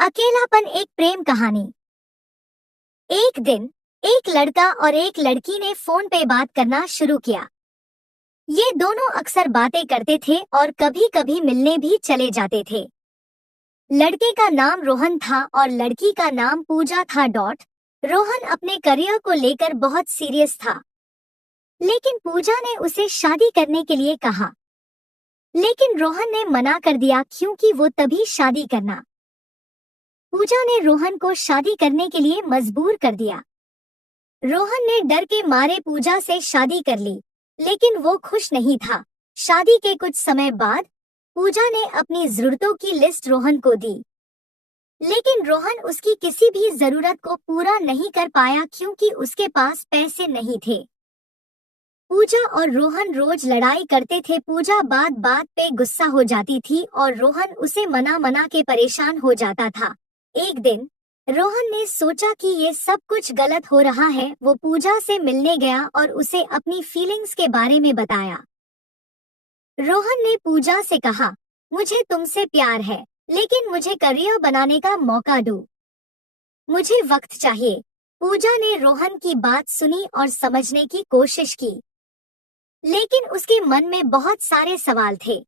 अकेलापन एक प्रेम कहानी। एक दिन एक लड़का और एक लड़की ने फोन पे बात करना शुरू किया। ये दोनों अक्सर बातें करते थे और कभी कभी मिलने भी चले जाते थे। लड़के का नाम रोहन था और लड़की का नाम पूजा था। रोहन अपने करियर को लेकर बहुत सीरियस था, लेकिन पूजा ने उसे शादी करने के लिए कहा। लेकिन रोहन ने मना कर दिया क्योंकि वो तभी शादी करना। पूजा ने रोहन को शादी करने के लिए मजबूर कर दिया। रोहन ने डर के मारे पूजा से शादी कर ली, लेकिन वो खुश नहीं था। शादी के कुछ समय बाद पूजा ने अपनी जरूरतों की लिस्ट रोहन को दी, लेकिन रोहन उसकी किसी भी जरूरत को पूरा नहीं कर पाया क्योंकि उसके पास पैसे नहीं थे। पूजा और रोहन रोज लड़ाई करते थे। पूजा बात बात पे गुस्सा हो जाती थी और रोहन उसे मना के परेशान हो जाता था। एक दिन रोहन ने सोचा कि ये सब कुछ गलत हो रहा है। वो पूजा से मिलने गया और उसे अपनी फीलिंग्स के बारे में बताया। रोहन ने पूजा से कहा, मुझे तुमसे प्यार है, लेकिन मुझे करियर बनाने का मौका दो। मुझे वक्त चाहिए। पूजा ने रोहन की बात सुनी और समझने की कोशिश की, लेकिन उसके मन में बहुत सारे सवाल थे।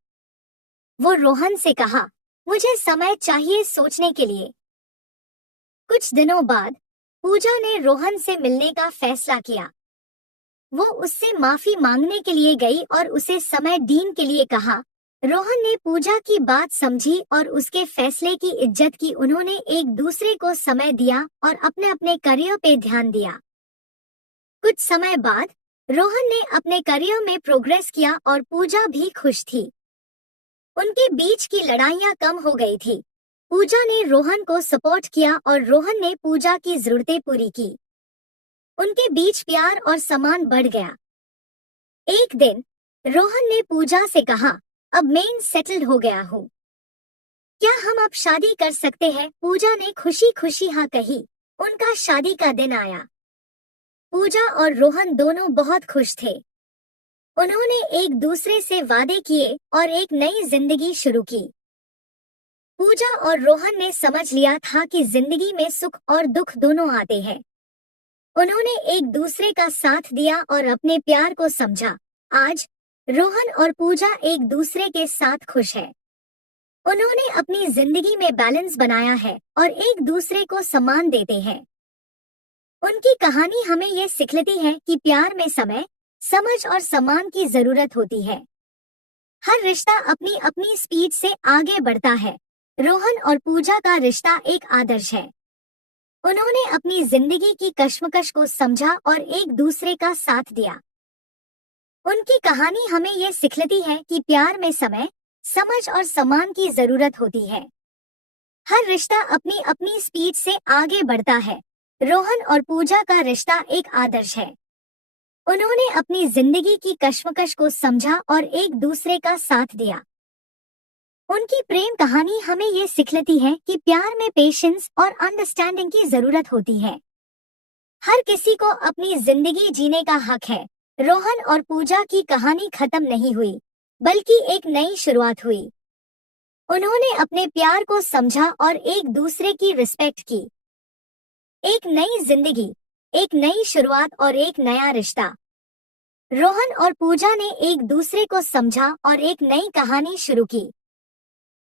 वो रोहन से कहा, मुझे समय चाहिए सोचने के लिए। कुछ दिनों बाद पूजा ने रोहन से मिलने का फैसला किया। वो उससे माफी मांगने के लिए गई और उसे समय देने के लिए कहा। रोहन ने पूजा की बात समझी और उसके फैसले की इज्जत की। उन्होंने एक दूसरे को समय दिया और अपने अपने करियर पे ध्यान दिया। कुछ समय बाद रोहन ने अपने करियर में प्रोग्रेस किया और पूजा भी खुश थी। उनके बीच की लड़ाइयाँ कम हो गई थी। पूजा ने रोहन को सपोर्ट किया और रोहन ने पूजा की जरूरतें पूरी की। उनके बीच प्यार और सम्मान बढ़ गया। एक दिन रोहन ने पूजा से कहा, अब मैं सेटल्ड हो गया हूँ, क्या हम अब शादी कर सकते हैं? पूजा ने खुशी खुशी हाँ कही। उनका शादी का दिन आया। पूजा और रोहन दोनों बहुत खुश थे। उन्होंने एक दूसरे से वादे किए और एक नई जिंदगी शुरू की। पूजा और रोहन ने समझ लिया था कि जिंदगी में सुख और दुख दोनों आते हैं। उन्होंने एक दूसरे का साथ दिया और अपने प्यार को समझा। आज रोहन और पूजा एक दूसरे के साथ खुश है। उन्होंने अपनी जिंदगी में बैलेंस बनाया है और एक दूसरे को सम्मान देते हैं। उनकी कहानी हमें ये सिखाती है कि प्यार में समय, समझ और सम्मान की जरूरत होती है। हर रिश्ता अपनी अपनी स्पीड से आगे बढ़ता है। रोहन और पूजा का रिश्ता एक आदर्श है। उन्होंने अपनी जिंदगी की कश्मकश को समझा और एक दूसरे का साथ दिया। उनकी कहानी हमें ये सिखाती है कि प्यार में समय, समझ और सम्मान की जरूरत होती है। हर रिश्ता अपनी अपनी स्पीड से आगे बढ़ता है। रोहन और पूजा का रिश्ता एक आदर्श है। उन्होंने अपनी जिंदगी की कश्मकश को समझा और एक दूसरे का साथ दिया। उनकी प्रेम कहानी हमें ये सिखाती है कि प्यार में पेशेंस और अंडरस्टैंडिंग की जरूरत होती है। हर किसी को अपनी जिंदगी जीने का हक है। रोहन और पूजा की कहानी खत्म नहीं हुई, बल्कि एक नई शुरुआत हुई। उन्होंने अपने प्यार को समझा और एक दूसरे की रिस्पेक्ट की। एक नई जिंदगी, एक नई शुरुआत और एक नया रिश्ता। रोहन और पूजा ने एक दूसरे को समझा और एक नई कहानी शुरू की।